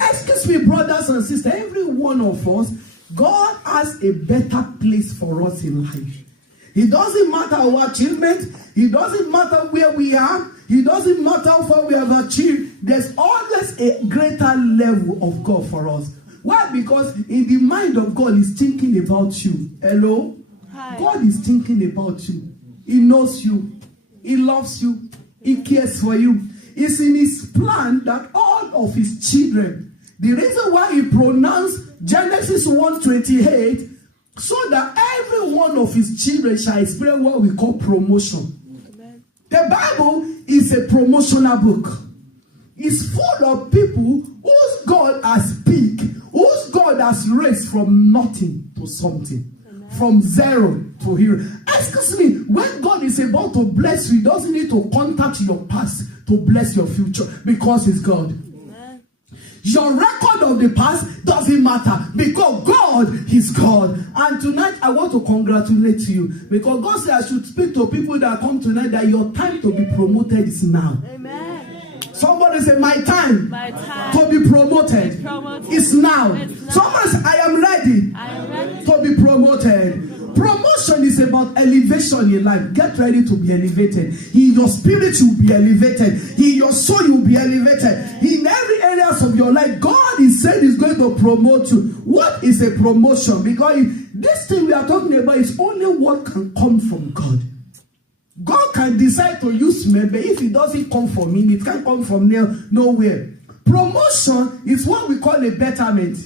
Excuse me, brothers and sisters, every one of us, God has a better place for us in life. It doesn't matter our achievement. It doesn't matter where we are. It doesn't matter how far we have achieved. There's always a greater level of God for us. Why? Because in the mind of God, He's thinking about you. Hello? Hi. God is thinking about you. He knows you. He loves you. He cares for you. It's in His plan that all of His children, the reason why He pronounced Genesis 1:28, so that every one of His children shall experience what we call promotion. Amen. The Bible is a promotional book. It's full of people whose God has picked, whose God has raised from nothing to something. Amen. From zero to hero. Excuse me, when God is about to bless you, He doesn't need to contact your past to bless your future, because He's God. Amen. Your record of the past doesn't matter, because God is God. And tonight I want to congratulate you, because God said I should speak to people that come tonight that your time to be promoted is now. Amen. Somebody say, my time to be promoted is now. Somebody say, I am ready to be promoted. Promotion is about elevation in life. Get ready to be elevated. In your spirit, you'll be elevated. In your soul, you'll be elevated. In every areas of your life, God is saying He's going to promote you. What is a promotion? Because this thing we are talking about is only what can come from God. God can decide to use me, but if it doesn't come from Him, it can't come from nowhere. Promotion is what we call a betterment.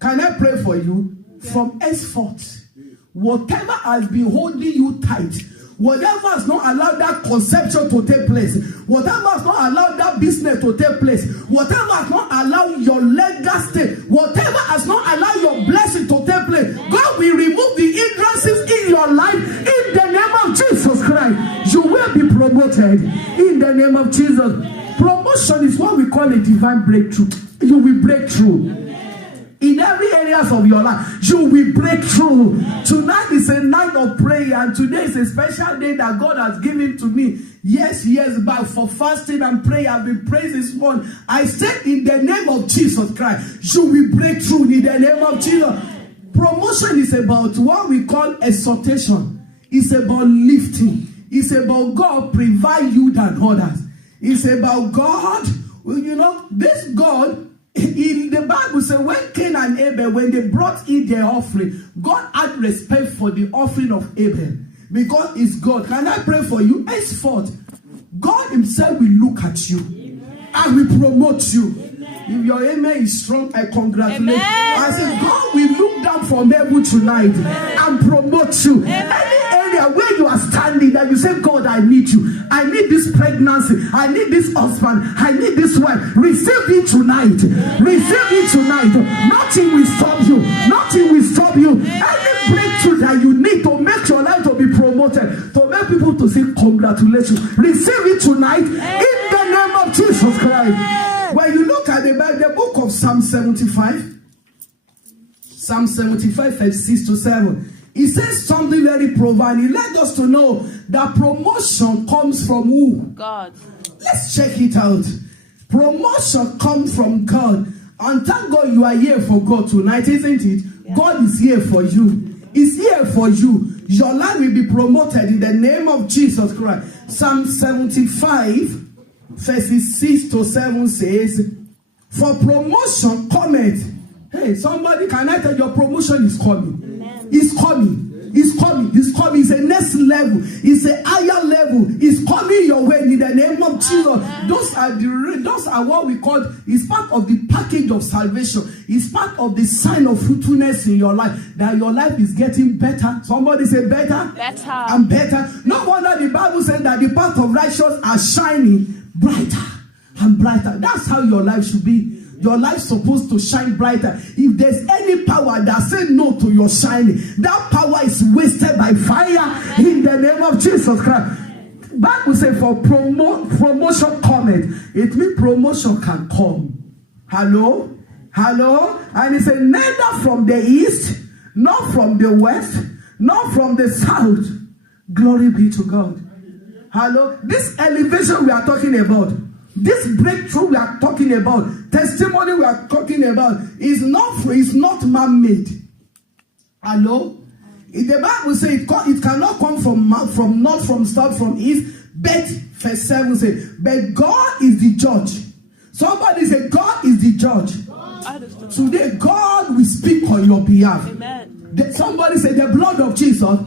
Can I pray for you? Yeah. From henceforth, whatever has been holding you tight, whatever has not allowed that conception to take place, whatever has not allowed that business to take place, whatever has not allowed your legacy, whatever has not allowed your blessing to take place, God will remove the hindrances in your life in the name of Jesus Christ. You will be promoted in the name of Jesus. Promotion is what we call a divine breakthrough. You will break through. In every areas of your life, you will break through. Tonight is a night of prayer, and today is a special day that God has given to me. Years back, for fasting and prayer, I've been praying this morning. I said, in the name of Jesus Christ, you will break through in the name of Jesus. Promotion is about what we call exaltation. It's about lifting. It's about God provide you than others. It's about God. You know, this God. In the Bible says, when Cain and Abel, when they brought in their offering, God had respect for the offering of Abel, because it's God. Can I pray for you? Henceforth, God Himself will look at you. Amen. And will promote you. Amen. If your amen is strong, I congratulate you. I say, God will look down from heaven tonight. Amen. And promote you. Amen. Any area where you are standing that you say, God, I need you. I need this pregnancy. I need this husband. I need this wife. Receive it tonight. Receive it tonight. Nothing will stop you. Nothing will stop you. Any breakthrough that you need to make your life to be promoted, to make people to say congratulations, receive it tonight in the name of Jesus Christ. When you look at the book of Psalm 75, Psalm 75, verse 6 to 7, it says something very profound. It led us to know that promotion comes from who? God. Let's check it out. Promotion comes from God. And thank God you are here for God tonight, isn't it? Yeah. God is here for you. He's here for you. Your life will be promoted in the name of Jesus Christ. Psalm 75, verses 6 to 7 says, for promotion cometh. Hey, somebody, can I tell your promotion is coming? Amen. It's coming. It's coming. It's coming. It's a next level. It's a higher level. It's coming your way in the name of Jesus. Those are what we call. It's part of the package of salvation. It's part of the sign of fruitfulness in your life, that your life is getting better. Somebody say better. Better. And better. No wonder the Bible said that the path of righteous are shining brighter and brighter. That's how your life should be. Your life is supposed to shine brighter. If there's any power that says no to your shining, that power is wasted by fire in the name of Jesus Christ. Bible says for promotion cometh. It means promotion can come. Hello? Hello? And it says neither from the east, nor from the west, nor from the south. Glory be to God. Hello? This elevation we are talking about, This breakthrough we are talking about, testimony we are talking about, is not man-made. Hello? The Bible says it cannot come from north, from south, from east. But verse 7 says, but God is the judge. Somebody say, God is the judge. Today, God will speak on your behalf. Amen. Somebody say, the blood of Jesus,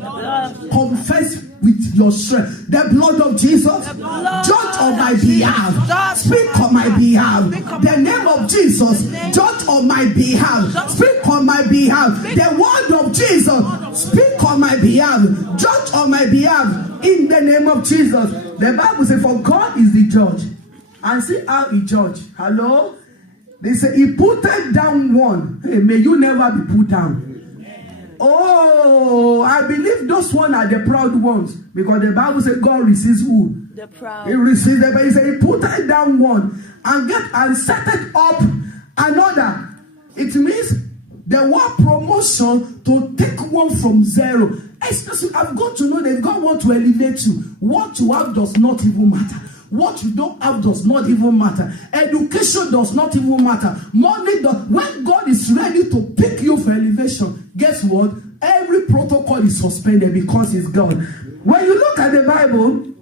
confess with your strength. The blood of Jesus, judge on my behalf. Speak on my behalf. The name of Jesus, judge on my behalf. Speak on my behalf. The word of Jesus, speak on my behalf. Judge on my behalf. In the name of Jesus. The Bible says, for God is the judge. And see how he judge. Hello? They say, he put down one. Hey, may you never be put down. Oh, I believe those ones are the proud ones. Because the Bible says God receives who? The proud. He receives them. But he said he put down one and set it up another. It means the word promotion to take one from zero. I've got to know that God wants to elevate you. What you have does not even matter. What you don't have does not even matter. Education does not even matter. Money does. When God is ready to pick you for elevation, guess what? Every protocol is suspended because it's God. When you look at the Bible,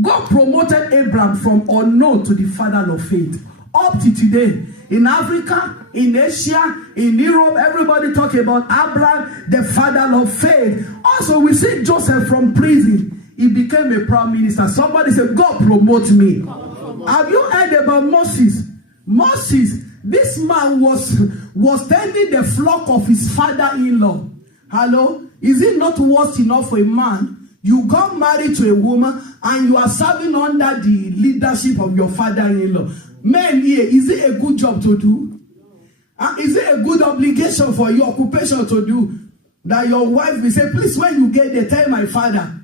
God promoted Abraham from unknown to the father of faith. Up to today, in Africa, in Asia, in Europe, everybody talk about Abraham, the father of faith. Also, we see Joseph from prison. He became a prime minister. Somebody said, God promote me. Have you heard about Moses? Moses, this man was tending the flock of his father-in-law. Hello? Is it not worse enough for a man? You got married to a woman and you are serving under the leadership of your father-in-law. Men here, is it a good job to do? Is it a good obligation for your occupation to do? That your wife will say, please, when you get there, tell my father.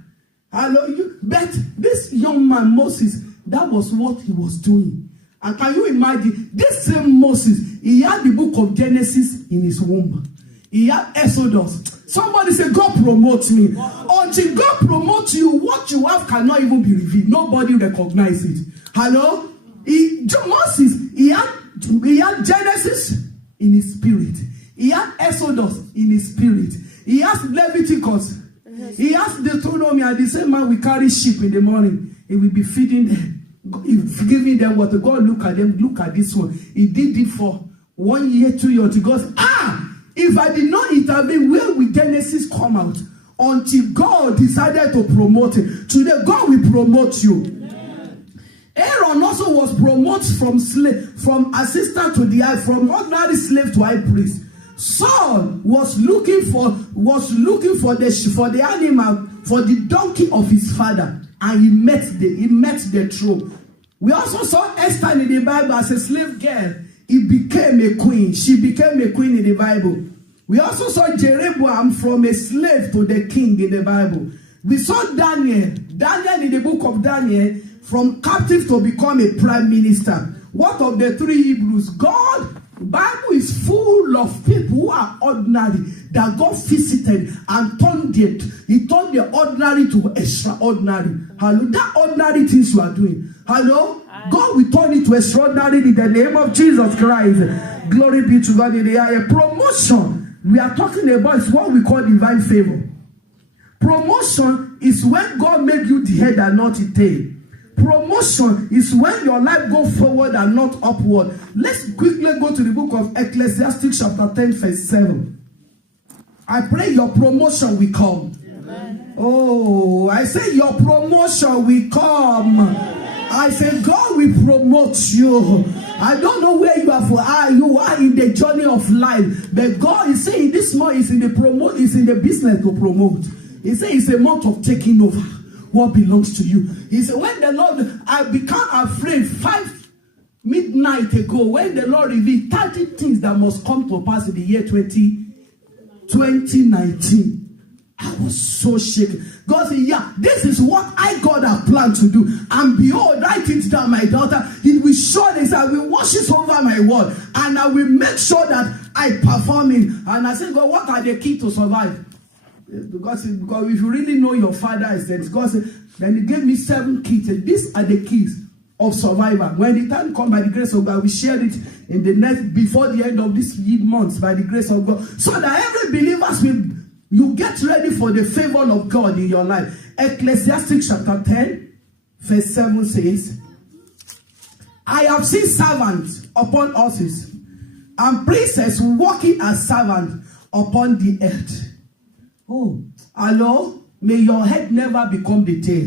Hello, but this young man, Moses, that was what he was doing. And can you imagine, this same Moses, he had the book of Genesis in his womb. He had Exodus. Somebody say, God promotes me. Until God promotes you, what you have cannot even be revealed. Nobody recognizes it. Hello? Moses, he had Genesis in his spirit. He had Exodus in his spirit. He has Leviticus. He has Deuteronomy, and the same man will carry sheep in the morning. He will be feeding them. He's giving them water. God look at them. Look at this one. He did it for 1 year, 2 years. He goes, if I did not intervene, where will Genesis come out? Until God decided to promote it. Today, God will promote you. Aaron also was promoted from assistant to from ordinary slave to high priest. Saul was looking for the animal, for the donkey of his father, and he met the throne. We also saw Esther in the Bible as a slave girl. He became a queen. She became a queen in the Bible. We also saw Jeroboam from a slave to the king in the Bible. We saw Daniel in the book of Daniel, from captive to become a prime minister. What of the three Hebrews? Bible is full of people who are ordinary that God visited and turned it. He turned the ordinary to extraordinary. Hello, that ordinary things you are doing. Hello, God will turn it to extraordinary in the name of Jesus Christ. Glory be to God in the high. Promotion we are talking about is what we call divine favor. Promotion is when God makes you the head and not the tail. Promotion is when your life goes forward and not upward. Let's quickly go to the book of Ecclesiastes chapter 10 verse 7. I pray your promotion will come. Amen. Oh, I say your promotion will come. Amen. I say God will promote you. I don't know where you are you are in the journey of life. But God is saying this month is in the business to promote. He said it's a month of taking over what belongs to you. He said, when the Lord, I became afraid 5 midnight ago, when the Lord revealed 30 things that must come to pass in the year 2019. I was so shaken. God said, yeah, this is what God have planned to do. And behold, write it down, my daughter. It will surely say, I will watch it over my word. And I will make sure that I perform it. And I said, God, what are the keys to survive? Because if you really know your father is dead, God said, then he gave me 7 keys. These are the keys. of survival. When the time comes, by the grace of God, we share it in the next, before the end of this month, by the grace of God, so that every believer you get ready for the favor of God in your life. Ecclesiastes chapter 10, verse 7 says, I have seen servants upon horses, and princes walking as servants upon the earth. Oh, hello? May your head never become the tail.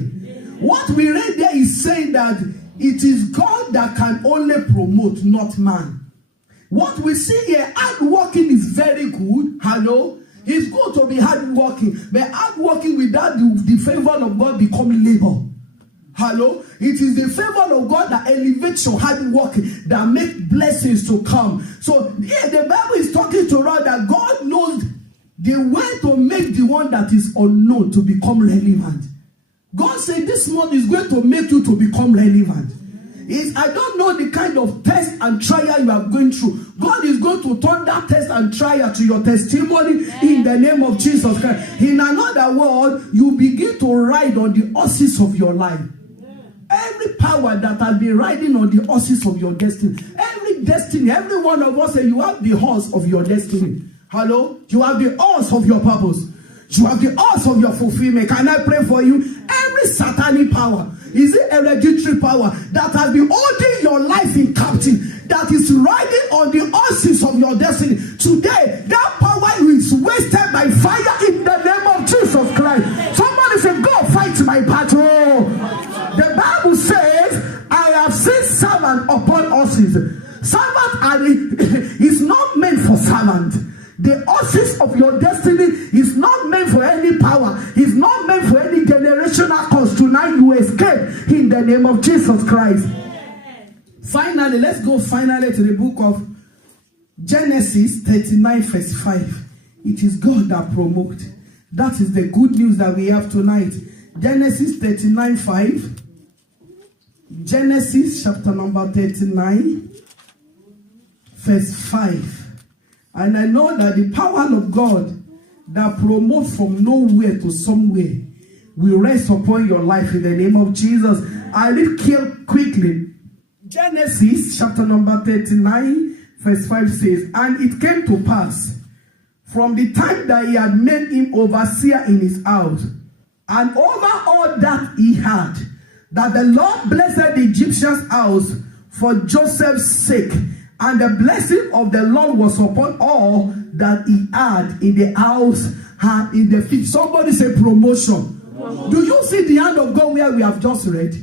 What we read there is saying that it is God that can only promote, not man. What we see here, hard working is very good. Hello? It's good to be hard working, but hard working without the favor of God become labor. Hello? It is the favor of God that elevates your hard working, that makes blessings to come. So here the Bible is talking to us that God knows the way to make the one that is unknown to become relevant. God said this month is going to make you to become relevant. I don't know the kind of test and trial you are going through. God is going to turn that test and trial to your testimony in the name of Jesus Christ. In another word, you begin to ride on the horses of your life. Every power that has been riding on the horses of your destiny, every one of us, you have the horse of your destiny. Hello? You have the horse of your purpose. You have the horse of your fulfillment. Can I pray for you? Every satanic power, is it hereditary power that has been holding your life in captive, that is riding on the horses of your destiny? Today, that power is wasted by fire in the name of Jesus Christ. Somebody say, go fight my battle. The Bible says, I have seen servant upon horses. Servant is not meant for servant. The horses of your destiny is not meant for any power. It's not meant for any generational cause. Tonight you escape in the name of Jesus Christ. Finally, let's go finally to the book of Genesis 39 verse 5. It is God that promotes. That is the good news that we have tonight. Genesis 39 5. Genesis chapter number 39 verse 5. And I know that the power of God that promotes from nowhere to somewhere will rest upon your life in the name of Jesus. I read quickly. Genesis chapter number 39 verse 5 says, and it came to pass from the time that he had made him overseer in his house, and over all that he had, that the Lord blessed the Egyptian's house for Joseph's sake. And the blessing of the Lord was upon all that he had in the house and in the field. Somebody say promotion. Do you see the hand of God where we have just read?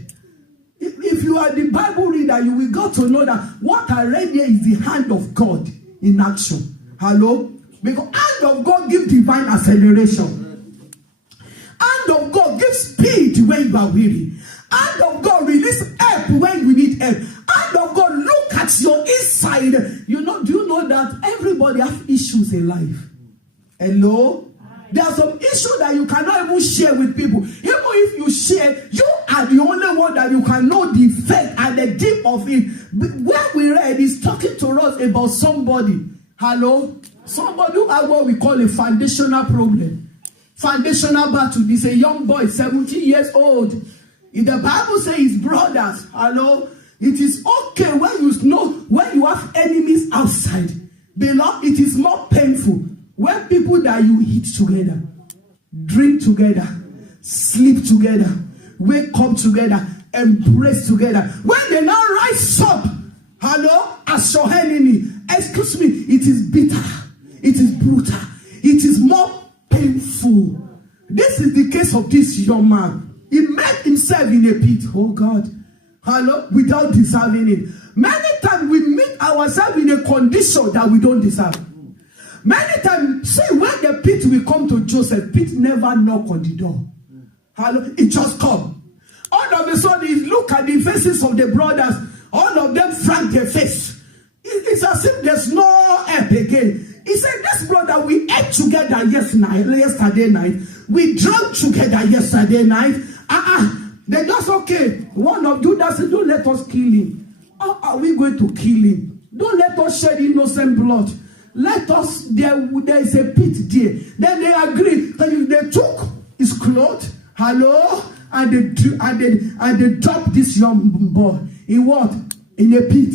If you are the Bible reader, you will got to know that what I read here is the hand of God in action. Hello? Because hand of God gives divine acceleration. Hand of God gives speed when you are weary. Hand of God release help when you need help. Hand of God look at your inside. Do you know that everybody has issues in life? Hello? There are some issues that you cannot even share with people. Even if you share, you are the only one that you can know the effect and the deep of it. Where we read is talking to us about somebody. Hello? Somebody who has what we call a foundational problem. Foundational battle. This is a young boy, 17 years old. In the Bible says his brothers, hello, it is okay when you know when you have enemies outside. Beloved, it is more painful when people that you eat together, drink together, sleep together, wake up together, embrace together. When they now rise up, hello, as your enemy, excuse me, it is bitter, it is brutal, it is more painful. This is the case of this young man. He made himself in a pit. Oh God. Hello? Without deserving it. Many times we meet ourselves in a condition that we don't deserve. Many times, see, when the pit will come to Joseph, pit never knock on the door. Hello? It just come. All of a sudden, he look at the faces of the brothers. All of them frank their face. It's as if there's no help again. He said, this brother, we ate together yesterday night. We drank together yesterday night. They just okay. One of you that said, don't let us kill him. How are we going to kill him? Don't let us shed innocent blood. Let us, there is a pit there. Then they agreed that they took his clothes, hello, and they dropped this young boy in what? In a pit.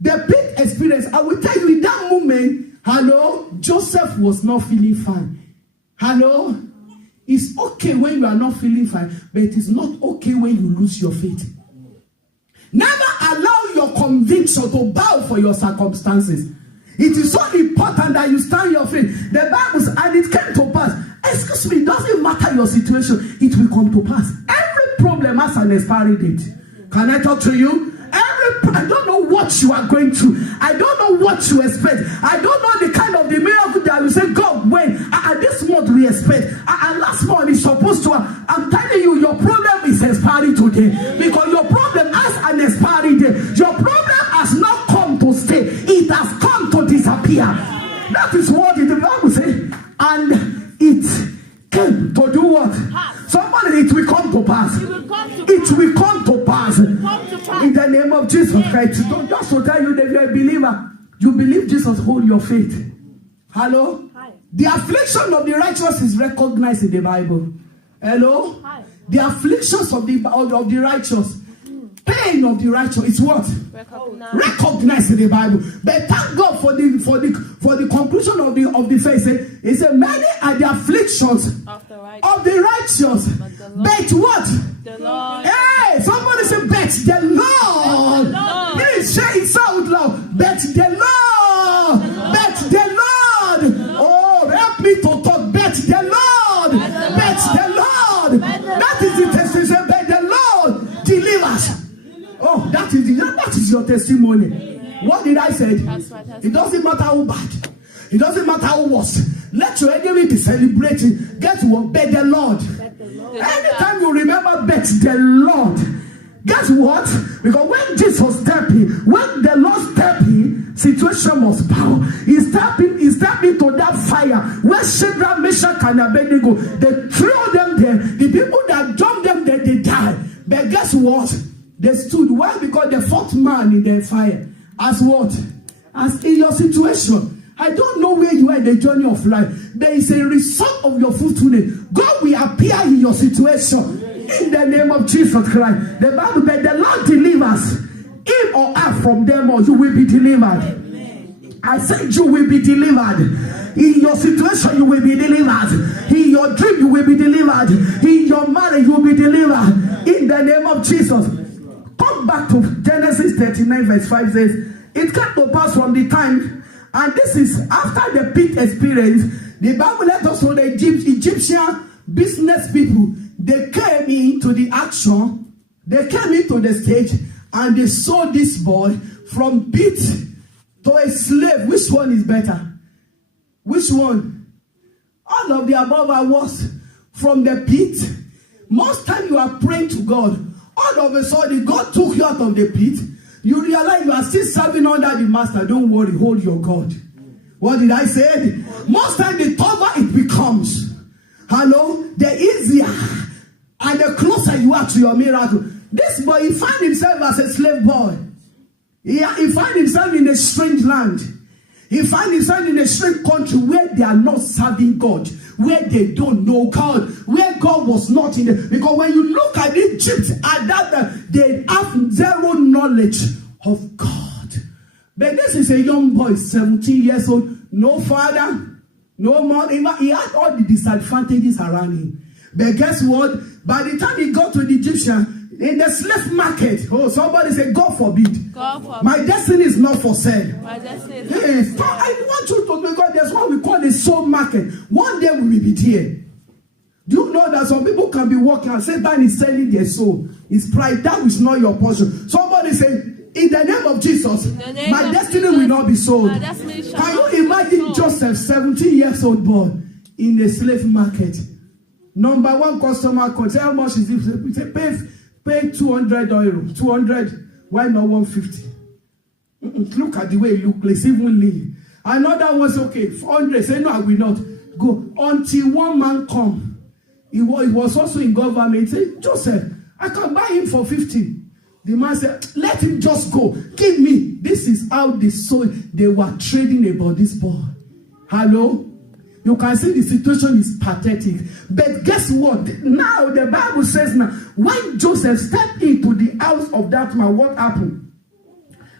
The pit experience, I will tell you in that moment, hello, Joseph was not feeling fine. Hello? It's okay when you are not feeling fine, but it is not okay when you lose your faith. Never allow your conviction to bow for your circumstances. It is so important that you stand your faith. The Bible says, and it came to pass. Excuse me, it doesn't matter your situation, it will come to pass. Every problem has an expiry date. Can I talk to you? I don't know what you are going through. I don't know what you expect. I don't know the kind of the miracle that you say, God, when this month we expect. Last month is supposed to. I'm telling you, your problem is expiring today. Because your problem has an expiry date. Your problem has not come to stay. It has come to disappear. That is what the Bible says. And it came to do what? Somebody, it will come to pass. It will come to pass. In the name of Jesus Christ. Just to tell you that you're a believer, you believe Jesus, hold your faith. Hello? Hi. The affliction of the righteous is recognized in the Bible. Hello? Hi. The afflictions of the righteous, pain of the righteous is what? Recognized in the Bible. But thank God for the conclusion of the faith. It says, many are the afflictions of the righteous. But what? The Lord. Hey, somebody say, but the Lord. Please say it out loud. But the Lord. But the Lord. Oh, help me to talk. But the Lord. But the Lord. That is the testimony. But the Lord delivers. Oh, that is your testimony. Amen. What did I say? It doesn't matter how bad. It doesn't matter how worse. Let your enemy be celebrating. Guess what? Bet the Lord. Anytime you remember bet the Lord, guess what? Because when Jesus stepped in, when the Lord stepped in, situation must bow. He stepped into that fire where Shadrach, Meshach, and Abednego, they threw them there. The people that jumped them there, they died. But guess what? They stood well because the fourth man in the fire. As what? As in your situation. I don't know where you are in the journey of life. There is a result of your fruitfulness. God will appear in your situation. In the name of Jesus Christ. The Bible says the Lord delivers him or her from them, or you will be delivered. Amen. I said you will be delivered. In your situation, you will be delivered. In your dream, you will be delivered. In your marriage, you will be delivered. In the name of Jesus. Come back to Genesis 39 verse 5 says, it came to pass from the time, and this is after the pit experience, the Bible let us know the Egyptian business people, they came into the action, they came into the stage, and they saw this boy from pit to a slave. Which one is better? Which one? All of the above are worse. From the pit, most time you are praying to God, all of a sudden God took you out of the pit. You realize you are still serving under the master. Don't worry, hold your God. What did I say? Most time the tougher it becomes, hello, the easier and the closer you are to your miracle. This boy, he found himself as a slave boy. He found himself in a strange land. He found himself in a strange country where they are not serving God, where they don't know God, where God was not in it. Because when you look at Egypt, at that they have zero knowledge of God. But this is a young boy, 17 years old, no father, no mother. He had all the disadvantages around him. But guess what? By the time he got to the Egyptian, in the slave market, oh, somebody say, God forbid. God forbid. My destiny is not for sale. My destiny is Hey, so I want you to, because there's what we call the soul market. One day we will be there. Do you know that some people can be walking and Satan is selling their soul? It's pride. That is not your portion. Somebody say, in the name of Jesus, my destiny will not be sold. Can you imagine Joseph, 17 years old boy, in a slave market? Number one customer comes, how much is it? We say, pay 200 euro. 200. Why not 150? Look at the way it looks. It's even lean. Another one say, okay, 400. Say, no, I will not go. Until one man come. He was also in government. He said, Joseph, I can buy him for 50. The man said, let him just go. Give me. This is how they were trading about this boy. Hello? You can see the situation is pathetic. But guess what? Now the Bible says now, when Joseph stepped into the house of that man, what happened?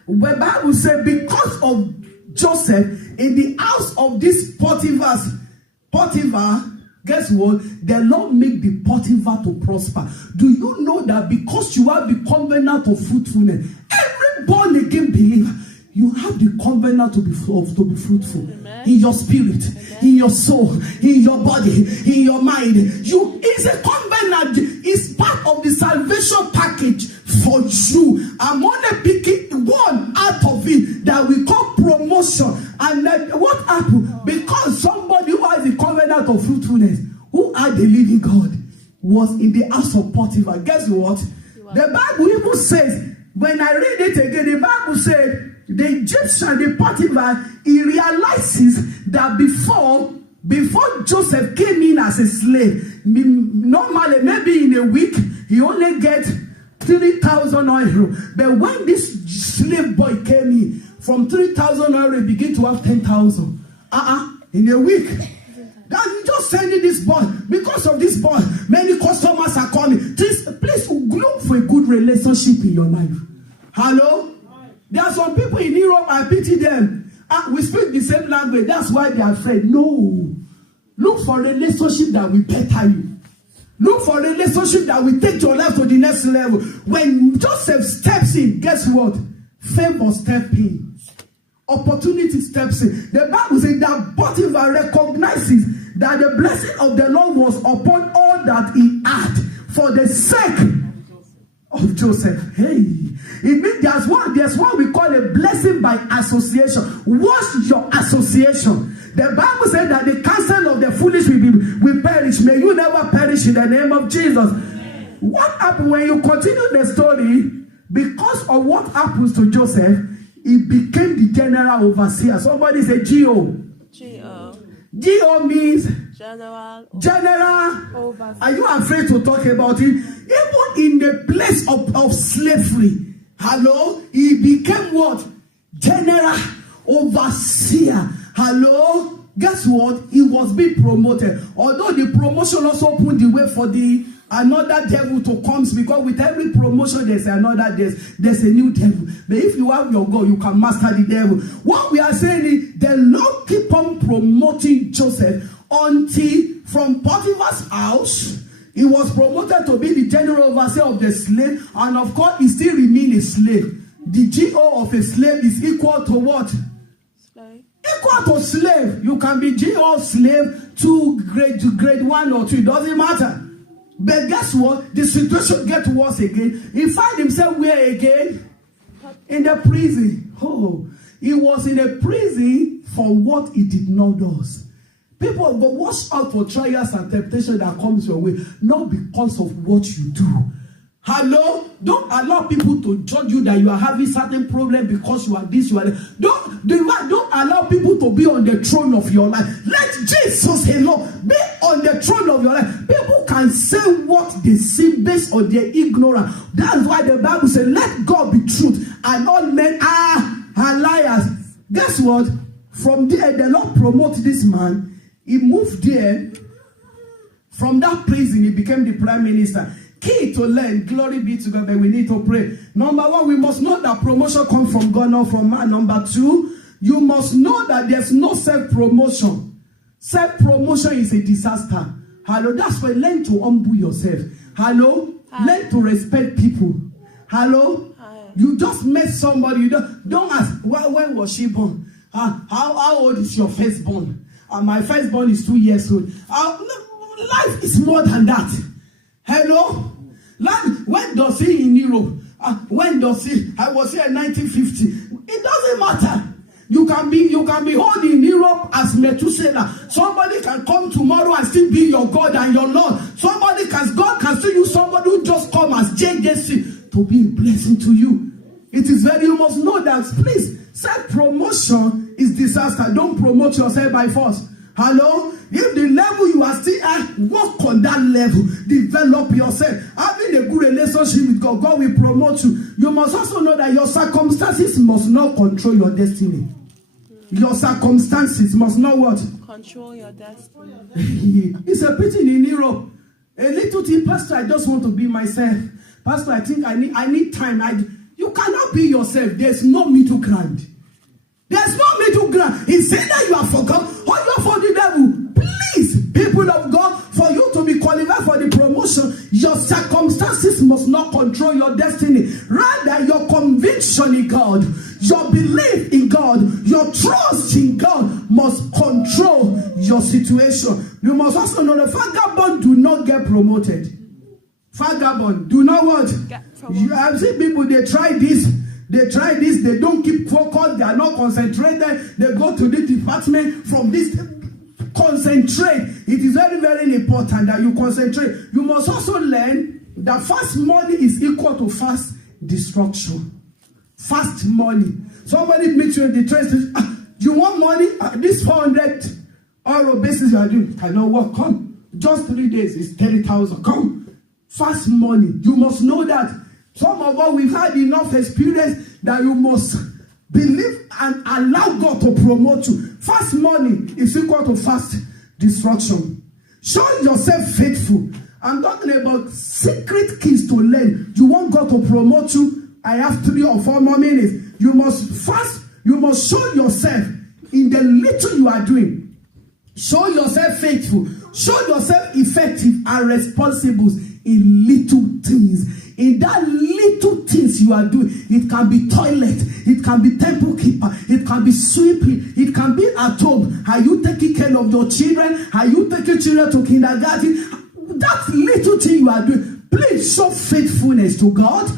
The Bible said because of Joseph in the house of this Potiphar, guess what? The Lord make the Potiphar to prosper. Do you know that because you have the covenant of fruitfulness, every born again believer, you have the covenant to be fruitful. Amen. In your spirit, amen, in your soul, in your body, in your mind. It's a covenant. It's part of the salvation package for you. I'm only picking one out of it that we call promotion. And then what happened? Because somebody who has the covenant of fruitfulness, who had the living God, was in the house of Potiphar. Guess what? The Bible even says, when I read it again, the Bible said, the Egyptian, the Potiphar, he realizes that before Joseph came in as a slave, normally maybe in a week he only get 3,000 euro. But when this slave boy came in, from 3,000 euro he begin to have 10,000. In a week. Now you just sending this boy. Because of this boy, many customers are coming. Please look for a good relationship in your life. Hello? There are some people in Europe, I pity them. We speak the same language. That's why they are afraid. No. Look for a relationship that will better you. Look for a relationship that will take your life to the next level. When Joseph steps in, guess what? Favor steps in. Opportunity steps in. The Bible says that Potiphar recognizes that the blessing of the Lord was upon all that he had for the sake of Joseph. Hey, it means there's what we call a blessing by association. What's your association? The Bible says that the counsel of the foolish will perish. May you never perish in the name of Jesus. Amen. What happened when you continue the story? Because of what happens to Joseph, he became the general overseer. Somebody say G.O. G.O. means general overseer. Are you afraid to talk about it? Even in the place of slavery, hello, he became what? General overseer. Hello, guess what? He was being promoted. Although the promotion also opened the way for another devil to come, because with every promotion there's a new devil. But if you have your God, you can master the devil. What we are saying is the Lord keep on promoting Joseph until from Potiphar's house he was promoted to be the general overseer of the slave, and of course he still remains a slave. The GO of a slave is equal to what? Equal to slave. You can be GO slave to grade 1 or 2. It doesn't matter. But guess what? The situation gets worse again. He find himself where again? In the prison. Oh, he was in a prison for what he did not do. People go watch out for trials and temptation that comes your way, not because of what you do. Hello? Don't allow people to judge you that you are having certain problem because you are this, you are that. Don't allow people to be on the throne of your life. Let Jesus alone be on the throne of your life. People can say what they see based on their ignorance. That's why the Bible says, let God be truth and all men are liars. Guess what? From there, the Lord promoted this man. He moved there. From that prison, he became the prime minister. Key to learn, glory be to God, but we need to pray. Number one, we must know that promotion comes from God, not from man. Number two, you must know that there's no self-promotion. Self-promotion is a disaster. Hello, that's why learn to humble yourself. Hello, learn to respect people. Hello, you just met somebody. You don't ask, when was she born? How old is your firstborn? My firstborn is 2 years old. Life is more than that. Hello? Like, when does he in Europe? When does he? I was here in 1950. It doesn't matter. You can be old in Europe as Methuselah. Somebody can come tomorrow and still be your God and your Lord. God can still use somebody who just come as JJC to be a blessing to you. It is you must know that, please, self-promotion is disaster. Don't promote yourself by force. Hello? If the level you are still at, work on that level. Develop yourself. Having a good relationship with God, God will promote you. You must also know that your circumstances must not control your destiny. Your circumstances must not what? Control your destiny. It's a pity in Europe. A little thing, Pastor, I just want to be myself. Pastor, I think I need time. You cannot be yourself. There's no middle ground. There's no middle ground. It's either you are for God or you are for the devil. Please, people of God, for you to be qualified for the promotion, your circumstances must not control your destiny. Rather, your conviction in God, your belief in God, your trust in God must control your situation. You must also know the vagabond do not get promoted. Vagabond do not what? You have seen people, they try this, they don't keep focused, they are not concentrated, they go to this department from this. Concentrate. It is very, very important that you concentrate. You must also learn that fast money is equal to fast destruction. Fast money. Somebody meets you in the train station. You want money? This 400 euro basis you are doing cannot work. Come. Just 3 days is 30,000. Come. Fast money. You must know that. Some of us, we've had enough experience that you must believe and allow God to promote you. Fast money is equal to fast destruction. Show yourself faithful. I'm talking about secret keys to learn. You want God to promote you? I have 3 or 4 more minutes. You must fast. You must show yourself in the little you are doing. Show yourself faithful. Show yourself effective and responsible in little things. In that little things you are doing, it can be toilet, it can be temple keeper, it can be sweeping, it can be at home. Are you taking care of your children? Are you taking children to kindergarten? That little thing you are doing, please show faithfulness to God.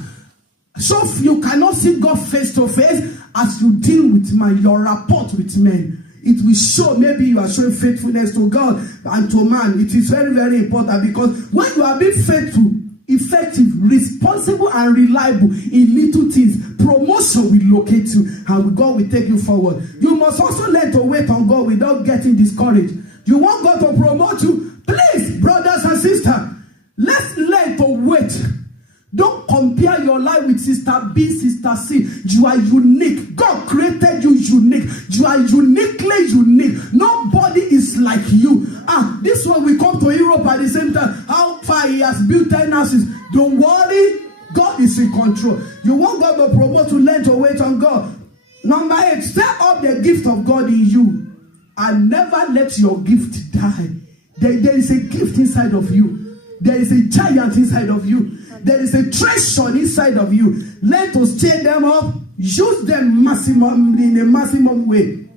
So you cannot see God face to face as you deal with man, your rapport with men. It will show maybe you are showing faithfulness to God and to man. It is very, very important because when you are being faithful, effective, responsible, and reliable in little things, promotion will locate you and God will take you forward. You must also learn to wait on God without getting discouraged. You want God to promote you? Please, brothers and sisters, let's learn to wait. Don't compare your life with Sister B, Sister C. You are unique. God created you unique. You are uniquely unique. Nobody is like you. This one will come to Europe at the same time. How far he has built 10 houses. Don't worry. God is in control. You want God to promote, to learn to wait on God. Number 8, stir up the gift of God in you. And never let your gift die. There is a gift inside of you. There is a giant inside of you. There is a treasure inside of you. Learn to stir them up. Use them in a maximum way.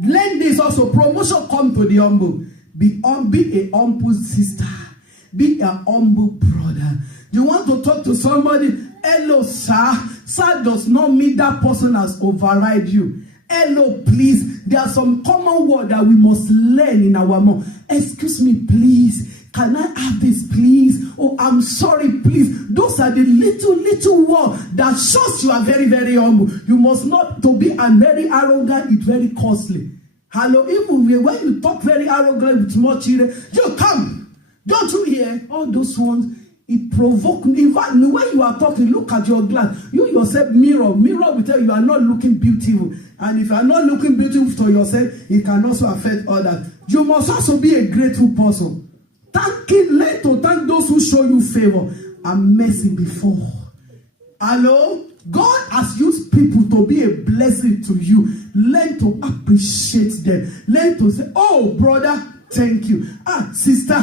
Learn this also. Promotion come to the humble. Be a humble sister. Be a humble brother. You want to talk to somebody? Hello, sir. Sir does not mean that person has override you. Hello, please. There are some common words that we must learn in our mouth. Excuse me, please. Can I have this, please? Oh, I'm sorry, please. Those are the little words that shows you are very, very humble. You must not to be and very arrogant. It's very costly. Hello, even when you talk very arrogant with more children, you come. Don't you hear all those ones? It provokes. In fact, the way you are talking, look at your glass. You yourself mirror will tell you are not looking beautiful. And if you are not looking beautiful to yourself, it can also affect others. You must also be a grateful person. Learn to thank those who show you favor and mercy before. Hello? God has used people to be a blessing to you. Learn to appreciate them. Learn to say, oh, brother, thank you. Sister,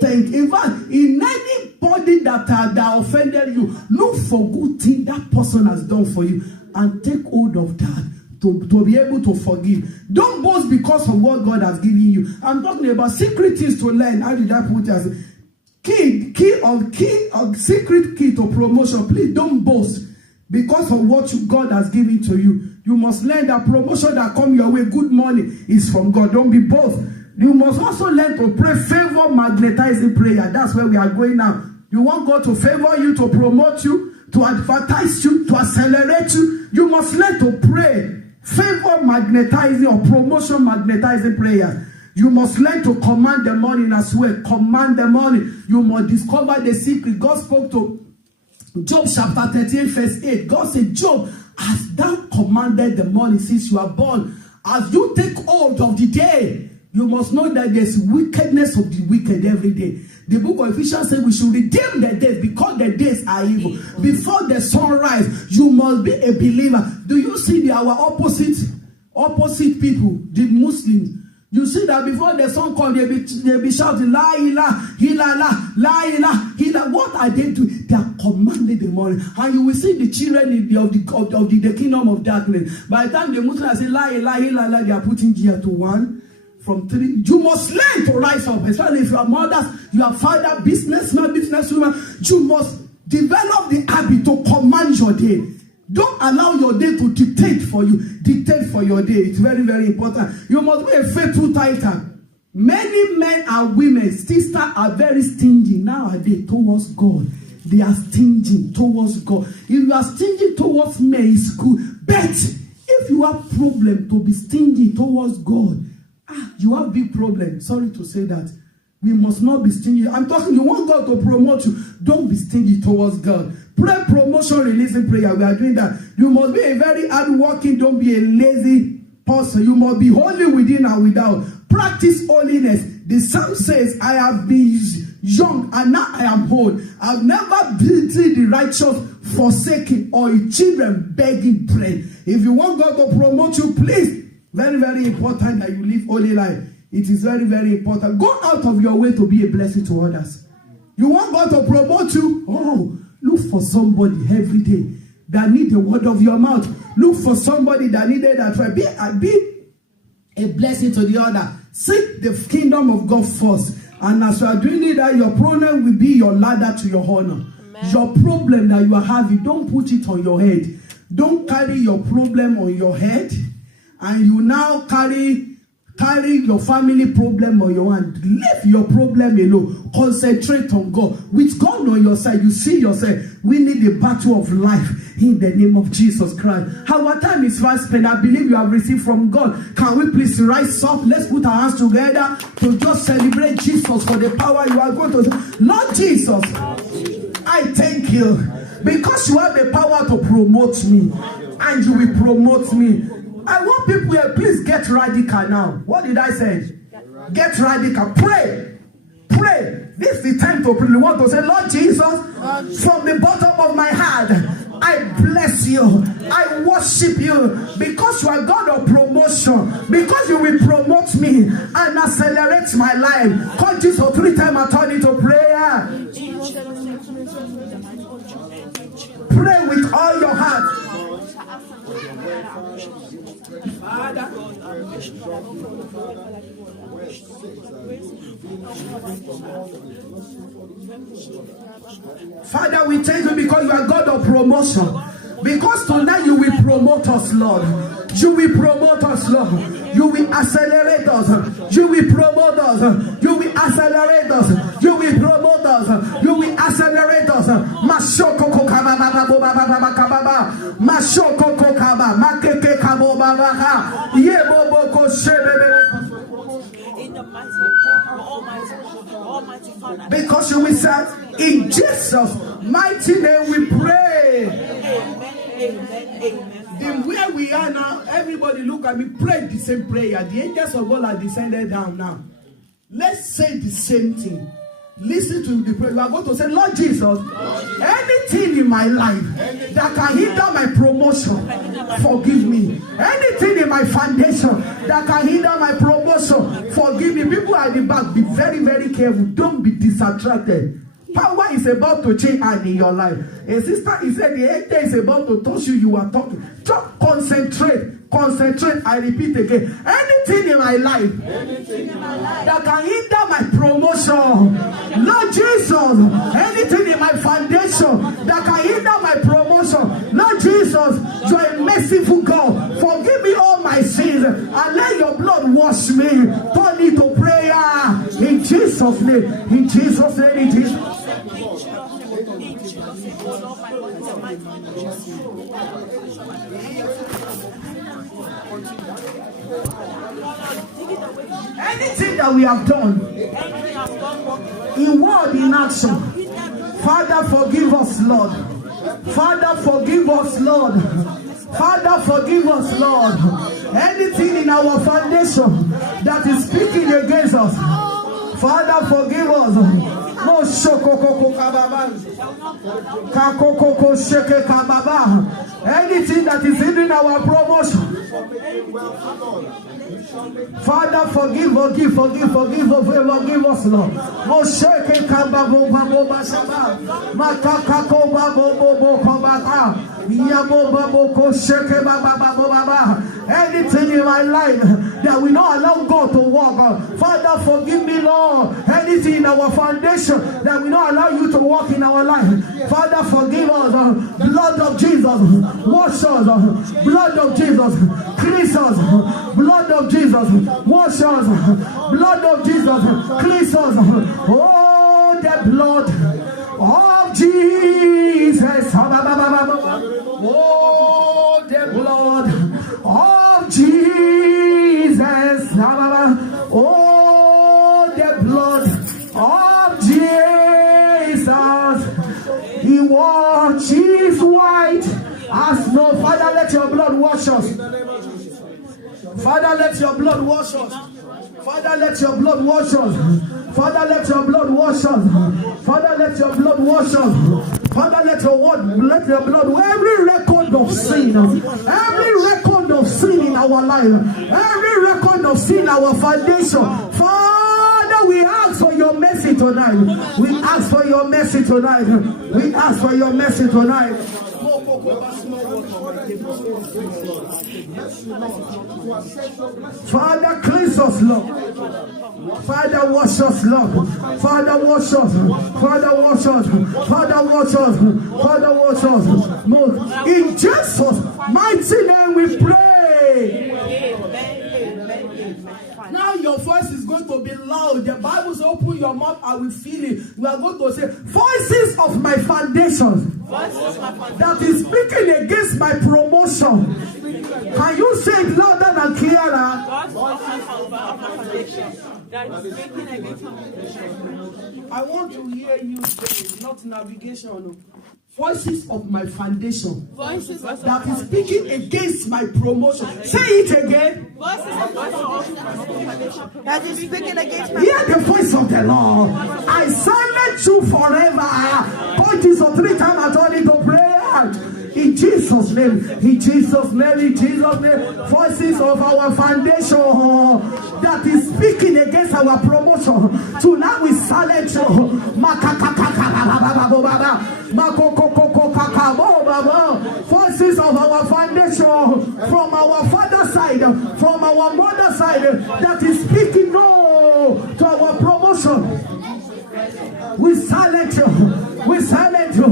thank you. In fact, in anybody that offended you, look for good thing that person has done for you and take hold of that. To be able to forgive. Don't boast because of what God has given you. I'm talking about secret things to learn. How did I put it? Secret key to promotion. Please don't boast because of what God has given to you. You must learn that promotion that come your way, good money, is from God. Don't be both. You must also learn to pray favor magnetizing prayer. That's where we are going now. You want God to favor you, to promote you, to advertise you, to accelerate you. You must learn to pray. Favor magnetizing or promotion magnetizing prayer. You must learn to command the morning as well. Command the morning. You must discover the secret. God spoke to Job chapter 13 verse 8. God said, Job, hast thou commanded the morning since you are born, As you take hold of the day, you must know that there's wickedness of the wicked every day. The book of Ephesians says we should redeem the days because the days are evil. Before the sunrise, you must be a believer. Do you see our opposite people, the Muslims? You see that before the sun comes, they be shouting, La ilaha illallah, La ilaha illallah. What are they doing? They are commanding the morning. And you will see the children of the kingdom of darkness. By the time the Muslims say, La ilaha illallah, they are putting gear to 1 from 3. You must learn to rise up. Especially if you are mothers, you are father, businessman, businesswoman. You must develop the habit to command your day. Don't allow your day to dictate for you. Dictate for your day. It's very, very important. You must be a faithful tither. Many men and women, sisters, are very stingy nowadays towards God. They are stingy towards God. If you are stingy towards men, it's good. But if you have problem to be stingy towards God, you have big problem. Sorry to say that. We must not be stingy. I'm talking, you want God to promote you. Don't be stingy towards God. Pray promotion, releasing prayer. We are doing that. You must be a very hardworking, don't be a lazy person. You must be holy within and without. Practice holiness. The psalm says, I have been young and now I am old. I've never seen the righteous forsaken or children begging bread. If you want God to promote you, please, very, very important that you live holy life. It is very, very important. Go out of your way to be a blessing to others. You want God to promote you? Oh, look for somebody every day that need the word of your mouth. Look for somebody that needed that. Be a blessing to the other. Seek the kingdom of God first. And as you are doing it, that your problem will be your ladder to your honor. Amen. Your problem that you are having, don't put it on your head. Don't carry your problem on your head. And you now carry your family problem on your hand. Leave your problem alone. Concentrate on God. With God on your side, you see yourself. We need the battle of life in the name of Jesus Christ. Our time is fast spent. I believe you have received from God. Can we please rise up? Let's put our hands together to just celebrate Jesus for the power you are going to. Lord Jesus, I thank you because you have the power to promote me, and you will promote me. I want people here, please get radical now. What did I say? Get radical. Pray. Pray. This is the time to pray. You want to say, Lord Jesus, from the bottom of my heart, I bless you. I worship you because you are God of promotion. Because you will promote me and accelerate my life. Call Jesus 3 times and turn into prayer. Pray with all your heart. Father, we thank you because you are God of promotion. Because tonight you will promote us, Lord. You will promote us, Lord. You will accelerate us. You will promote us. You will accelerate us. You will promote us. You will accelerate us. Mashoko kokaba baba baba kababa. Mashoko kokaba makeke kabo baba. Yebo boko shebebe. In the mighty name of Almighty Father. Because you will say, in Jesus' mighty name we pray. Amen. Amen. Amen. Then where we are now, everybody look at me, pray the same prayer. The angels of God are descended down now. Let's say the same thing. Listen to the prayer. You are going to say, Lord Jesus, anything in my life that can hinder my promotion, forgive me. Anything in my foundation that can hinder my promotion, forgive me. People at the back, be very, very careful. Don't be distracted. Power is about to change in your life. A sister, he said, the angel is about to touch you. You are talking. Just concentrate. Concentrate. I repeat again. Anything in my life that can hinder my promotion, Lord Jesus. Anything in my foundation that can hinder my promotion, Lord Jesus, you are a merciful God. Forgive me all my sins and let your blood wash me. Turn it to prayer in Jesus' name. In Jesus' name. In Jesus' name. Anything that we have done in word, in action, Father, forgive us, Lord. Father, forgive us, Lord. Father, forgive us, Lord. Anything in our foundation that is speaking against us, Father, forgive us. No shokoko kababa. Kakoko sheke kababa. Anything that is hindering our promotion, Father, forgive us, Lord. No sheke kababo babo basaba. Makakako babo bobo kabaka. Yabo babo ko sheke baba babo baba. Anything in my life that we not allow God to walk, Father, forgive me, Lord. Anything in our foundation that we not allow you to walk in our life, Father, forgive us. Blood of Jesus, wash us. Blood of Jesus, cleanse us. Blood of Jesus, wash us. Blood of Jesus, cleanse us. Oh, the blood of Jesus. Oh, the blood of Jesus. Oh, the blood of Jesus. He washes white as snow. Father, let your blood wash us. Father, let your blood wash us. Father, let your blood wash us. Father, let your blood wash us. Father, let your blood wash us. Father, let your blood, every record of sin in our life, every record of sin in our foundation, Father, we ask for your mercy tonight. We ask for your mercy tonight. We ask for your mercy tonight. Father, cleanse us, Lord. Father, wash us, Lord. Father, wash us. Father, wash us. Father, wash us. Father, wash us. In Jesus' mighty name we pray. Now your voice is going to be loud. The Bible says, open your mouth, I will feel it. We are going to say, voices of my foundation that is speaking against my promotion. Can you say it louder and clearer? I want to hear you say, not navigation. Voices of my foundation that is speaking against my promotion. Say it again. Voices of my foundation that is speaking against my Hear the voice of the Lord. I silence you forever. Point this on 3 times. I told you to pray. In Jesus' name, in Jesus' name, in Jesus' name, voices of our foundation that is speaking against our promotion. Tonight we silence you. Voices of our foundation from our father's side, from our mother's side, that is speaking no to our promotion. We silence you. We silence you.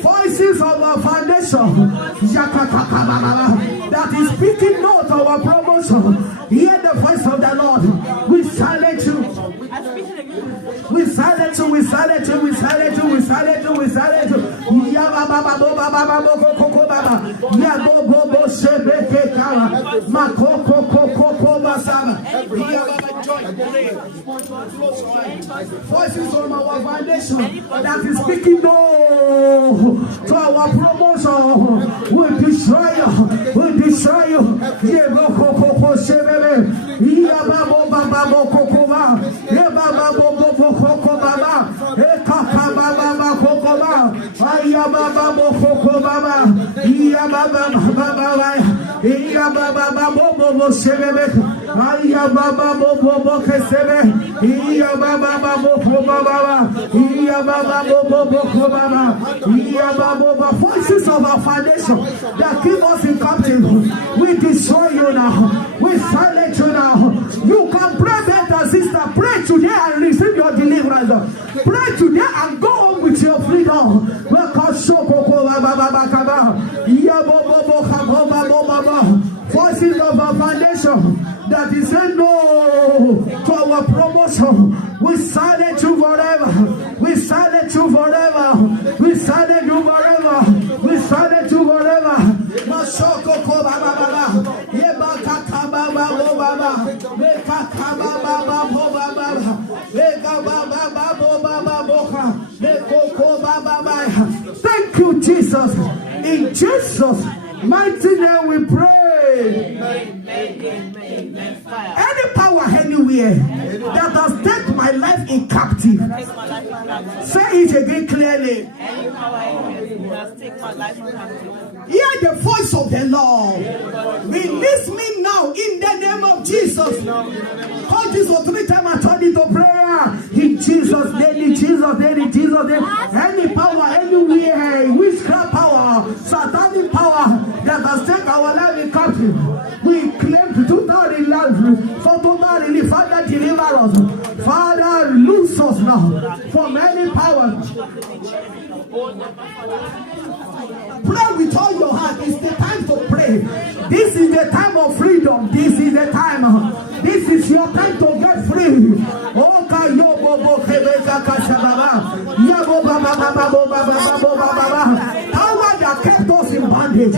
Voices of our foundation that is speaking no to our promotion. Hear the voice of the Lord. We silence you. We silence you. We silence you. We silence you. We silence you. We silence you. Voices from our foundation that is speaking no to our promotion. We destroy you. We destroy you. Voices of our foundation that keep us in captivity, we destroy you now. We silence you now. You can pray better, sister. Pray today and receive your deliverance. Pray today and go home with your freedom. Voices of our foundation that is saying no to our promotion. We silence you forever. We silence you forever. We silence you forever. We silence you forever. Thank you, Jesus. In Jesus' mighty name we pray. Any power anywhere that has taken my life in captive, say it again clearly. Hear the voice of the Lord. Release me now in the name of Jesus. Call Jesus 3 times and turn it to prayer. In Jesus' name, in Jesus' name, in Jesus' name. Any power, anywhere, witchcraft power, satanic power that has taken our life in captive, we claim to total life for total relief. Father, deliver us. Father, loose us now from any power. Pray with all your heart. It's the time to pray. This is the time of freedom. This is the time. This is your time to get free. Oh, power that kept us in bondage.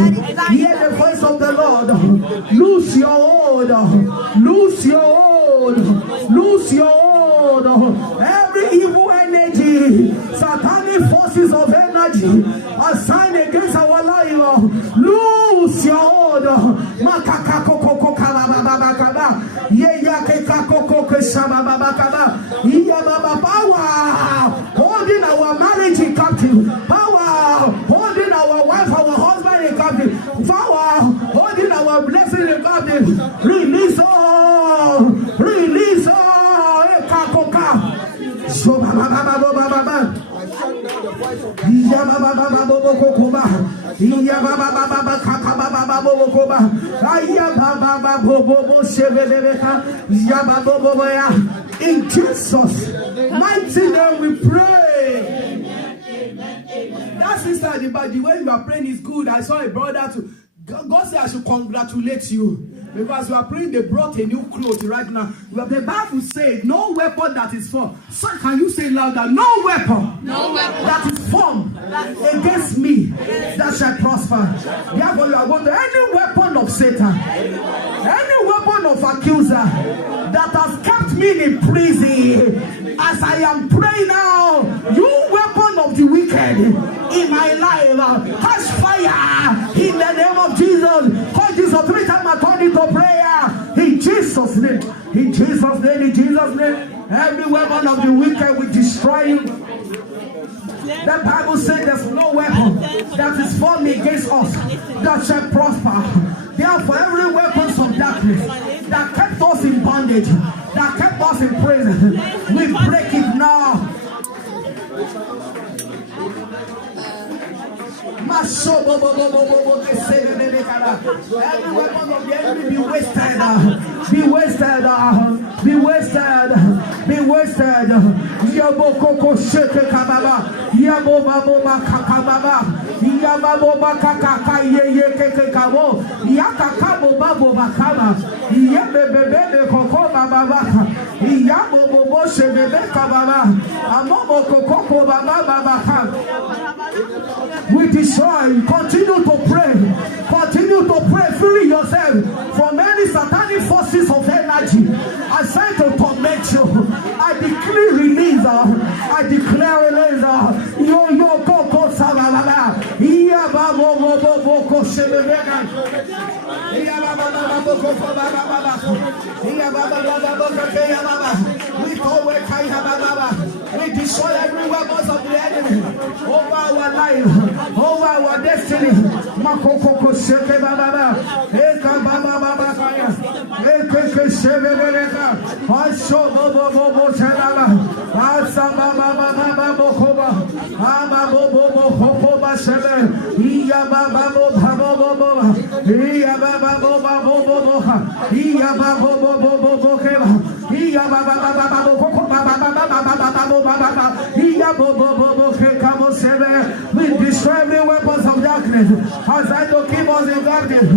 Hear the voice of the Lord. Loose your hold. Loose your hold. Loose your hold. Every evil energy, satanic forces of energy assigned against our life. Loose your hold. Power holding our marriage in captive. Power holding our wife, our husband in captive. Power holding our blessing in captive. Release all. Release all. In Jesus' mighty name we pray. That sister at the back, the way you are praying is good. I saw a brother too. God said I should congratulate you. Because you are praying, they brought a new clothes right now. The Bible says, no weapon that is formed. So can you say louder? No weapon, that is formed against me that shall prosper. Therefore, you are going to any weapon of Satan, any weapon of accuser that has kept me in prison. As I am praying now, you weapon of the wicked in my life, catch fire in the name of Jesus. Call Jesus 3 times according to prayer. In Jesus' name, in Jesus' name, in Jesus' name. Every weapon of the wicked will destroy you. The Bible says there's no weapon that is formed against us that shall prosper. Therefore, every weapon of darkness that kept us in bondage, that kept us in prison, we break it now. Every weapon of the enemy be wasted, be wasted, be wasted, be wasted. Yaboko sheke kababa, yaboba boba kakababa, yaboba kakaka ye keke kabo, yakakabo babo bakaba, yebebebe koko baba, yabobo shebebe kababa, amobo koko baba baba. We destroy. Continue to pray. Continue to pray. Free yourself from any satanic forces of energy assigned to torment you. I declare release. I declare release. Yo yo go go sababa. Iya babo bobo boko shebega. Iya baba babo boko baba baba. Iya baba babo boko baba. We go where kaya baba. We destroy every weapon of the enemy over our life, over our destiny. Makoko sheke baba, eka baba baba kaya, eke shebe beleka, asho bobo bobo chelaba, asa baba baba bokoba, ama bobo bobo shebe, iya baba bobo bobo, iya baba bobo bobo, iya baba bobo bobo keba, iya baba baba bobo baba we destroy every weapons of darkness as I to keep us in darkness.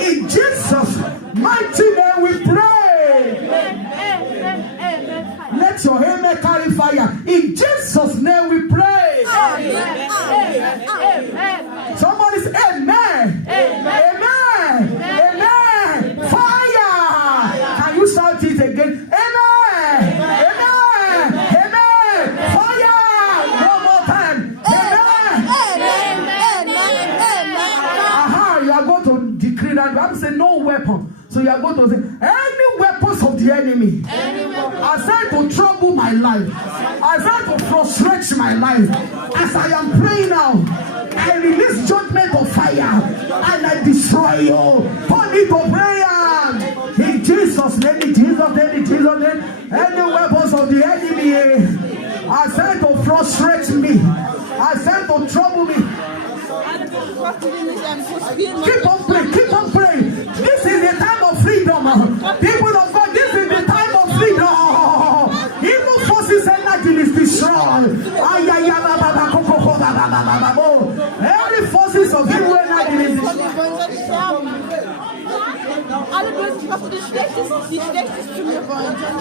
In Jesus' mighty name we pray. Let your amen carry fire. In Jesus' name we pray. Somebody say amen. Amen. Amen. Fire. Can you shout it again? Amen. Amen. are going to say, any weapons of the enemy assigned to trouble my life, assigned to frustrate my life, as I am praying now, I release judgment of fire and I destroy you. Turn it to prayer. In Jesus' name, in Jesus' name, in Jesus' name. Any weapons of the enemy assigned to frustrate me, assigned to trouble me. Keep on praying, keep on praying. This is the time of freedom. People of God, this is the time of freedom. Evil forces energy is destroyed. Every forces of evil energy is destroyed.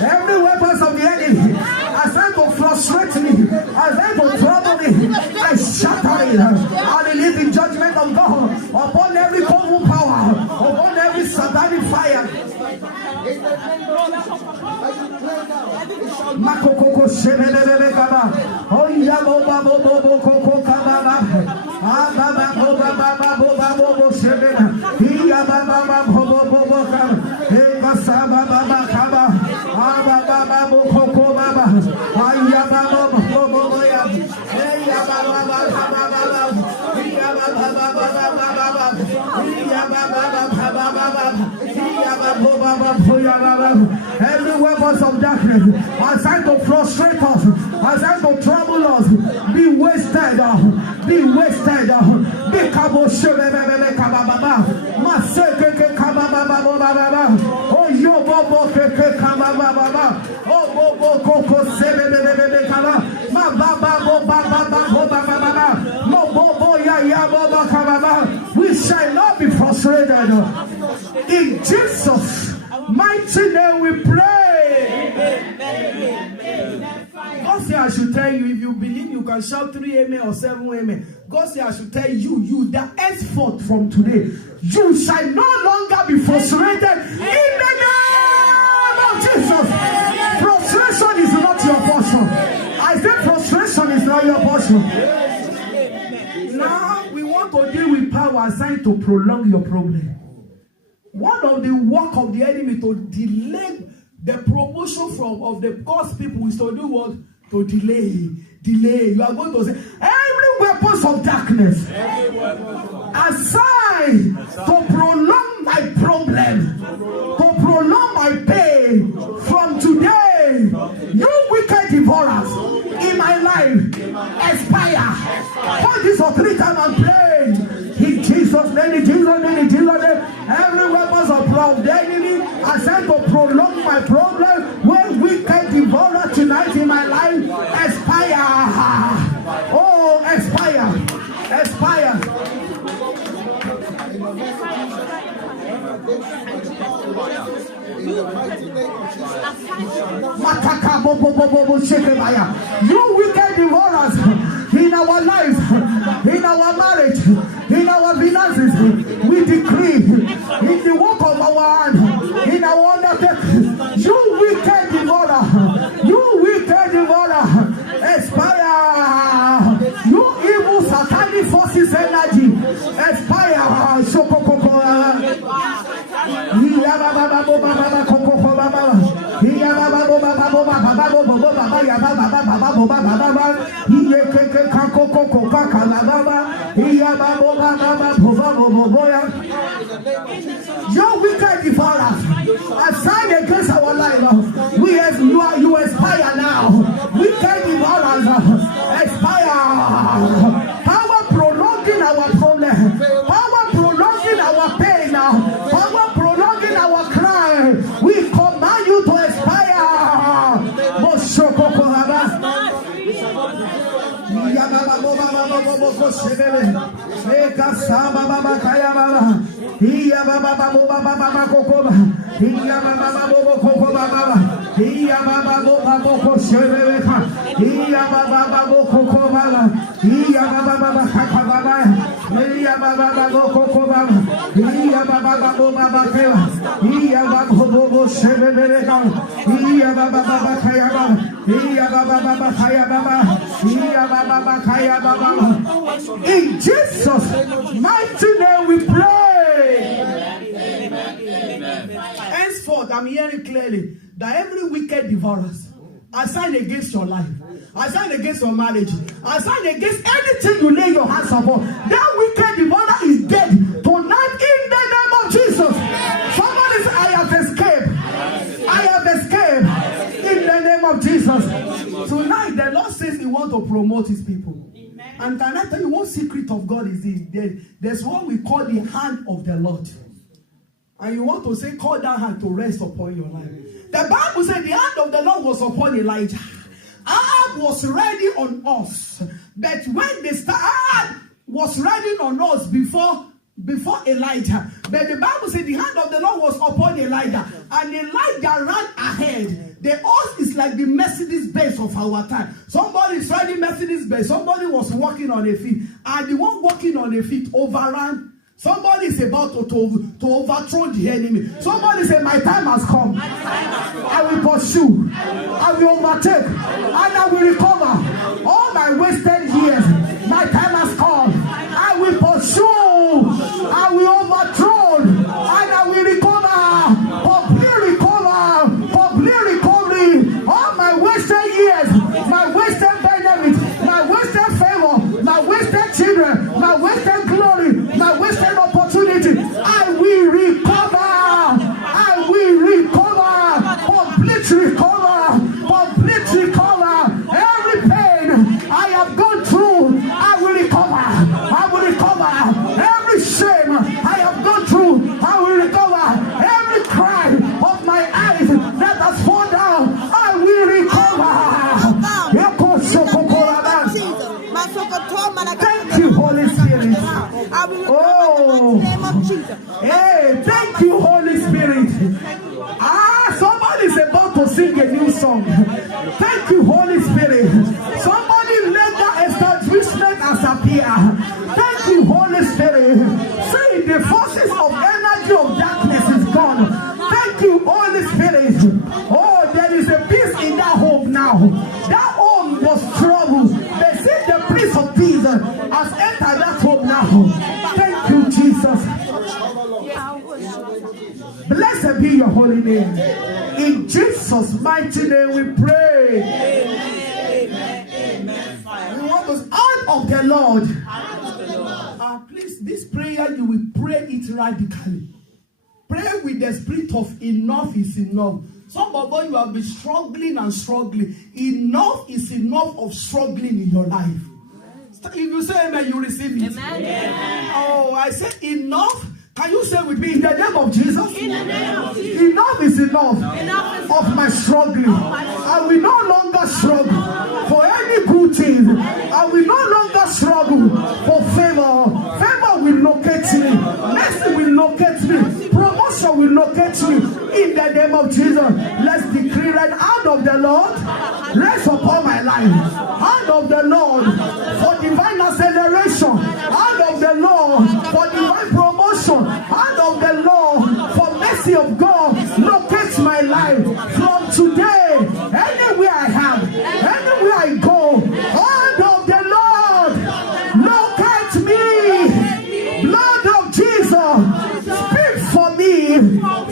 Every weapons of the enemy assigned to frustrate me, assigned to trouble me, I shatter it. I release the judgment of God upon every evil power, upon every satanic fire. Makoko shebebebe kaba, oya boba bobo koko kaba, ababa boba baba boba bobo shebebe, iya baba bobo bobo kaba, eka saba baba kaba, ababa babo koko baba, aya baba bobo boya, iya baba baba baba, iya baba baba baba, iya baba baba baba, iya baba baba boya baba. Every weapons of darkness assigned to frustrate us, assigned to trouble us, be wasted, be wasted. Be kabo shebebebe kababa, maseke kababa baba, oh yo bobo keke kababa baba, oh bobo koko sebebebe kaba, ma baba baba baba, mo bobo ya baba kababa. We shall not be frustrated. In Jesus' mighty name we pray. God say I should tell you, if you believe you can shout 3 amen or 7 amen. God say I should tell you that henceforth from today, you shall no longer be frustrated in the name of Jesus. Frustration is not your portion. I said frustration is not your portion. Now we want to deal with power assigned to prolong your problem. One of the work of the enemy to delay the promotion of the God's people is to do what? To delay. You are going to say, every weapons of darkness assigned to prolong my problem, to prolong my pain, from today, you wicked devourers in my life, expire. For this or 3 times I'm praying. In Jesus' name, in Jesus' name, in Jesus' name, every weapons of the enemy assigned to prolong my problem, when wicked devourer tonight in my life, expire. Oh, expire. You wicked devourers in our lives, in our marriage, in our finances, we decree in the work of our hand, in our undertaking, you wicked devourer, expire. You evil satanic forces energy, expire. Your wicked devourers assigned against our life, you expire now. Wicked devourers expire. Power prolonging our problem, power prolonging our pain, power prolonging our cry. We command you to expire. In Jesus' mighty name we pray. Amen. I'm hearing clearly that every wicked devourers assigned against your life, assigned against your marriage, assigned against anything you lay your hands upon, that wicked devourer is dead tonight in the name of Jesus. Somebody say, I have escaped. I have escaped in the name of Jesus. Tonight, the Lord says He wants to promote His people. And can I tell you one secret of God is this? There's what we call the hand of the Lord. And you want to say, call that hand to rest upon your life. The Bible said the hand of the Lord was upon Elijah. Ahab was ready on us. But when the Ahab was ready on us before Elijah. But the Bible said the hand of the Lord was upon Elijah. And Elijah ran ahead. The horse is like the Mercedes-Benz of our time. Somebody is riding Mercedes-Benz. Somebody was walking on a feet. And the one walking on a feet overran. Somebody is about to overthrow the enemy. Somebody say, my time has come. I will pursue. I will overtake. And I will recover all my wasted years. My time has come. I will pursue. I will overthrow. And I will recover. Complete recovery. All my wasted years. My wasted benefits. My wasted favor. My wasted children. My wasted glory. My wasted opportunity. I will recover. I will recover. Complete recover. Complete recover. Every pain I have gone through, I will recover. I will recover. Every shame I have gone through, I will recover. Every cry of my eyes that has fallen down, I will recover. Thank you, Holy Spirit. Oh, hey, thank you, Holy Spirit. Somebody's about to sing a new song. Thank you, Holy Spirit. Somebody let that establishment as appear. Thank you, Holy Spirit. See, the forces of energy of darkness is gone. Thank you, Holy Spirit. Oh, there is a peace in that home now. That home was trouble. They see the Prince of Peace has entered that home now. Thank you, Jesus. Blessed be your holy name. In Jesus' mighty name we pray. We want to out of the Lord. Please, this prayer you will pray it radically. Pray with the spirit of enough is enough. Some of you have been struggling and struggling. Enough is enough of struggling in your life. If you say amen, you receive it. Amen. Oh, I say enough. Can you say with me in the name of Jesus? In the name of Jesus. Enough is enough of my struggling. I will no longer struggle for any good thing. I will no longer struggle for favor. Favor will locate me. Mercy will locate me. Promotion will locate me. In the name of Jesus, let's decree that hand of the Lord rest upon my life. Hand of the Lord for divine acceleration. Hand of the Lord for divine promotion. Hand of the Lord for mercy of God locates my life from today. Anywhere I am, anywhere I go, hand of the Lord locate me. Blood of Jesus, speak for me.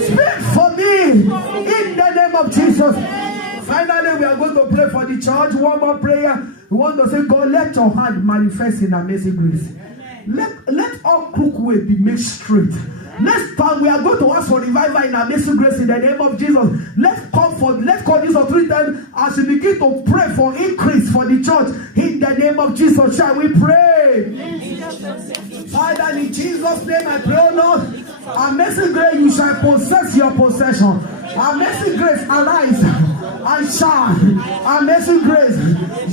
Speak for me in the name of Jesus. Finally, we are going to pray for the church. One more prayer. We want to say, God, let your hand manifest in amazing grace. Let all crooked way be made straight. Next time we are going to ask for revival in amazing grace in the name of Jesus. Let's call Jesus 3 times as we begin to pray for increase for the church in the name of Jesus. Shall we pray? Father, in Jesus' name I pray, oh Lord, amazing grace, you shall possess your possession. Amazing grace, arise and shine. Amazing grace,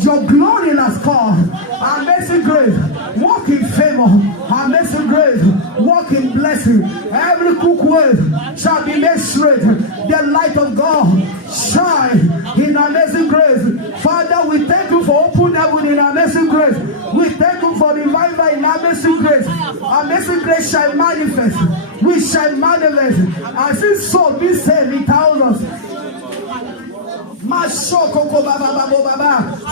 your glory has come. Amazing grace, walk in favor. Amazing grace, walk in blessing. Every crooked way shall be made straight. The light of God shine in amazing grace. Father, we thank you for open heaven in amazing grace. We thank you for revival in amazing grace. Amazing grace shall manifest. We shall manifest. As this soul be saved in thousands.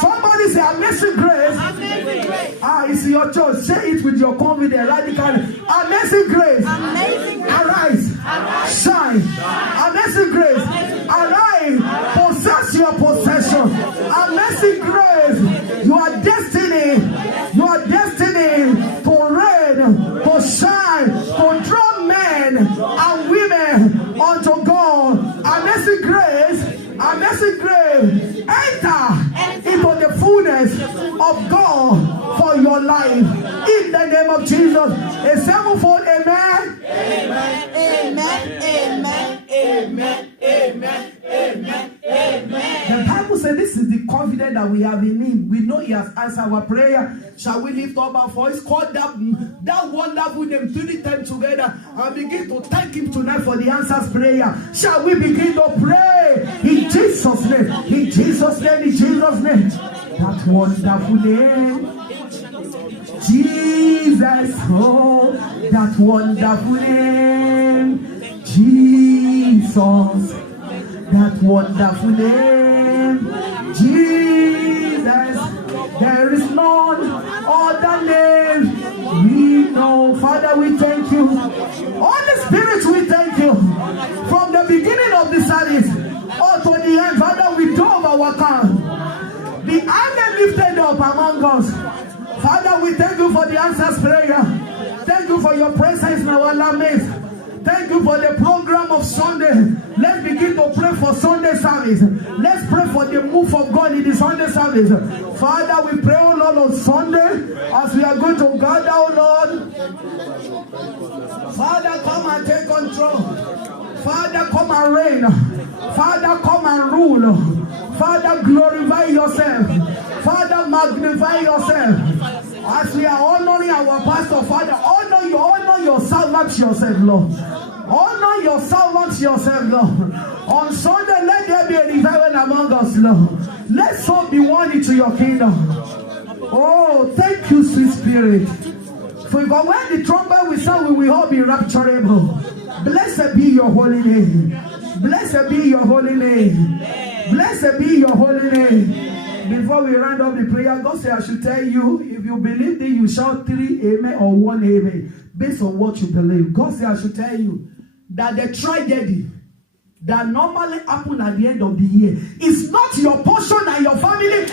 Somebody say amazing grace. It's your choice. Say it with your confidence radically. Amazing grace. Arise Shine. Amazing grace. Arise. Possess your possession. Amazing grace. Your destiny. Your destiny to reign, to shine, to draw men and women unto God. Amazing grace. Amazing grace. Enter into the fullness of God for your life. In the name of Jesus. A sevenfold amen. Amen. Amen. Amen. Amen. Amen. Amen. Amen. The Bible says this is the confidence that we have in Him. We know He has answered our prayer. Shall we lift up our voice? Call that wonderful name 3 times together and begin to thank Him tonight for the answers prayer. Shall we begin to pray in Jesus' name? In Jesus' name, in Jesus' name. That wonderful name. Jesus, oh, that wonderful name. Jesus, that wonderful name. Jesus, there is none other name we know. Father, we thank you. Holy Spirit, we thank you. From the beginning of the service to the end, Father, we drove our car. The hand lifted up among us. Father, we thank you for the answers prayer. Thank you for your presence in our midst. Thank you for the program of Sunday. Let's begin to pray for Sunday service. Let's pray for the move of God in the Sunday service. Father, we pray, oh Lord, on Sunday as we are going to gather, oh Lord. Father, come and take control. Father, come and reign. Father, come and rule. Father, glorify yourself. Father, magnify yourself. As we are honoring our pastor, Father, honor your servants yourself, Lord. Honor your servants yourself, Lord. On Sunday, let there be a revival among us, Lord. Let soul be won into your kingdom. Oh, thank you, sweet Spirit. For when the trumpet will sound, we will all be rapturable. Blessed be your holy name. Blessed be your holy name. Blessed be your holy name. Before we round up the prayer, God said I should tell you, if you believe it, you shout 3 amen or 1 amen. Based on what you believe. God said I should tell you that the tragedy that normally happens at the end of the year is not your portion and your family